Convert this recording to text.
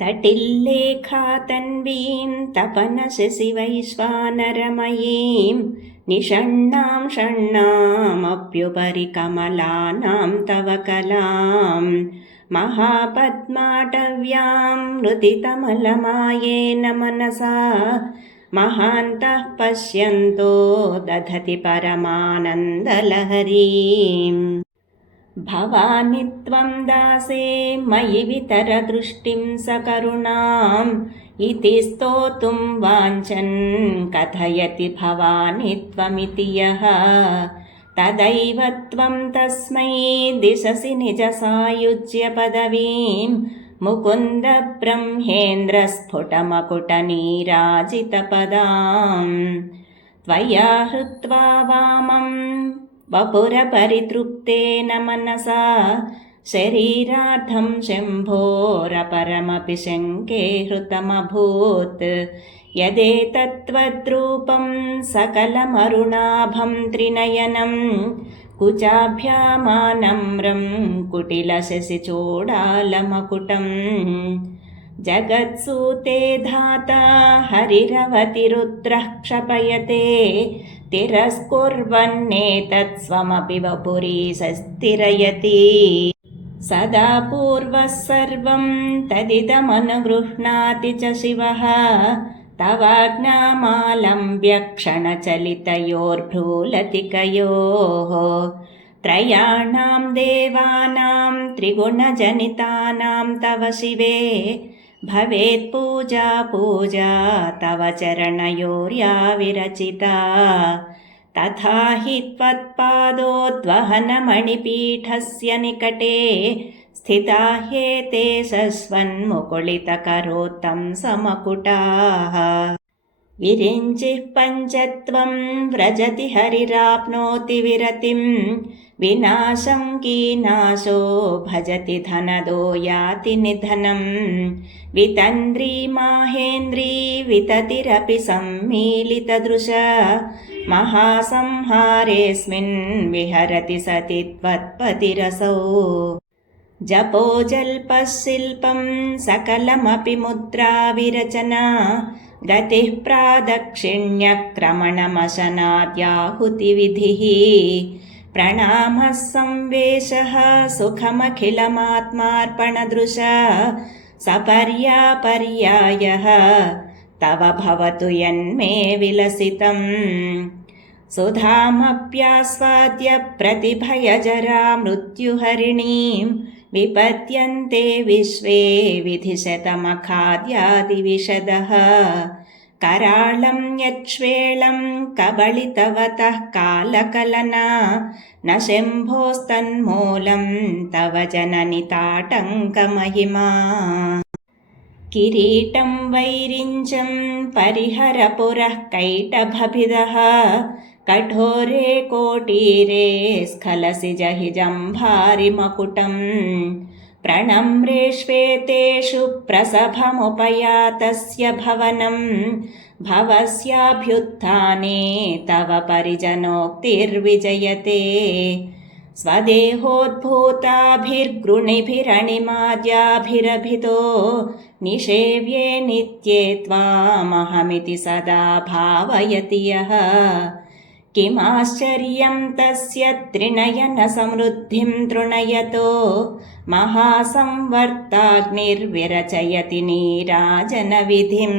तटिल्लेखातन्वीं तपनशशिवैश्वानरमयीं निषण्णां षण्णामप्युपरि कमलानां तव कलां महापद्माटव्यां मृदितमलमायेन मनसा महान्तः पश्यन्तो दधति परमानन्दलहरीम्। भवानि त्वं दासे मयि वितरदृष्टिं सकरुणाम् इति स्तोतुं वाञ्छन् कथयति भवानि त्वमिति यः तदैव त्वं तस्मै दिशसि निजसायुज्यपदवीं मुकुन्द ब्रह्मेन्द्रस्फुटमकुटनीराजितपदाम् त्वया हृत्वा वामं वपुरपरितृप्तेन मनसा शरीरार्थं शम्भोरपरमपि शङ्के हृतमभूत् यदेतत्त्वद्रूपं सकलमरुणाभं त्रिनयनं कुचाभ्यामानम्रं कुटिलशशिचूडालमकुटम् जगत्सूते धाता हरिरवतिरुद्रः क्षपयते तिरस्कुर्वन्नेतत् स्वमपि वपुरीशस्थिरयति सदा पूर्वः सर्वं तदिदमनुगृह्णाति च शिवः तवाज्ञामालम्ब्य क्षणचलितयोर्भ्रूलतिकयोः त्रयाणां देवानां त्रिगुणजनितानां तव शिवे भवेत् पूजा पूजा तव चरणयोर्या विरचिता तथा हि त्वत्पादोद्वहनमणिपीठस्य निकटे स्थिता ह्येते शश्वन्मुकुलितकरोत्तं समकुटाः विरिञ्चिः पञ्चत्वं व्रजति हरिराप्नोति विरतिं विनाशं कीनाशो भजति धनदो याति निधनं वितन्द्री माहेन्द्री विततिरपि सम्मीलितदृश महासंहारेऽस्मिन् विहरति सति त्वत्पतिरसौ जपो जल्पः शिल्पं सकलमपि मुद्रा विरचना गतिः प्रादक्षिण्यक्रमणमशनाद्याहुतिविधिः प्रणामः संवेशः सुखमखिलमात्मार्पणदृश सपर्यापर्यायः तव भवतु यन्मे विलसितम् सुधामप्यास्वाद्य प्रतिभयजरा मृत्युहरिणीं विपद्यन्ते विश्वे विधिशतमखाद्यादिविशदः कराळं यच्छ्वेलं कबलितवतः कालकलना न शम्भोस्तन्मूलं तव जननि ताटङ्कमहिमा किरीटं वैरिञ्चं परिहरपुरः कैटभभिदः कठोरे कोटीरे स्खलसि जहि जम्भारिमकुटं प्रणम्रेष्वेतेषु प्रसभमुपयातस्य भवनं भवस्याभ्युत्थाने तव परिजनोक्तिर्विजयते स्वदेहोद्भूताभिर्गृणिभिरणिमाद्याभिरभितो निषेव्ये नित्ये त्वामहमिति सदा भावयति यः किमाश्चर्यं तस्य त्रिनयनसमृद्धिं तृणयतो महासंवर्ताग्निर्विरचयति नीराजनविधिम्।